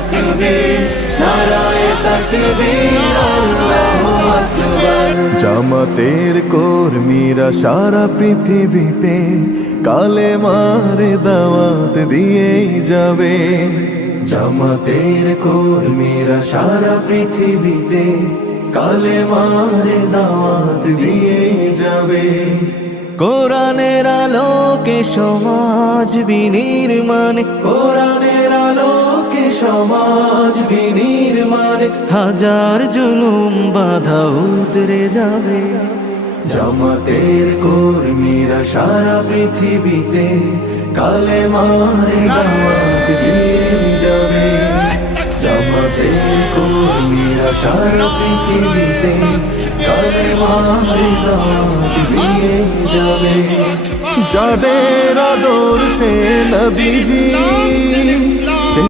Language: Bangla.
তাকবীর, নারায়ে তাকবীর, আল্লাহু আকবার। জামাতের কর্মীরা সারা পৃথিবীতে কালেমার দাওয়াত দিয়েই যাবে। জামাতের কর্মীরা সারা পৃথিবীতে কালেমার দাওয়াত দিয়েই যাবে। কোরআনের আলোকে সমাজ বিনির্মাণ, কোরআনের আলোকে সমাজ বিনির্মাণ, হাজার জুলুম বাধা উতরে যাবে। জামাতের কর্মীরা সারা পৃথিবীতে কালেমার দাওয়াত দিয়ে যাবে। জামাতের কর্মীরা সারা পৃথিবীতে কালেমার দাওয়াত দিয়ে যাবে। যাদের আদর্শে নবীজি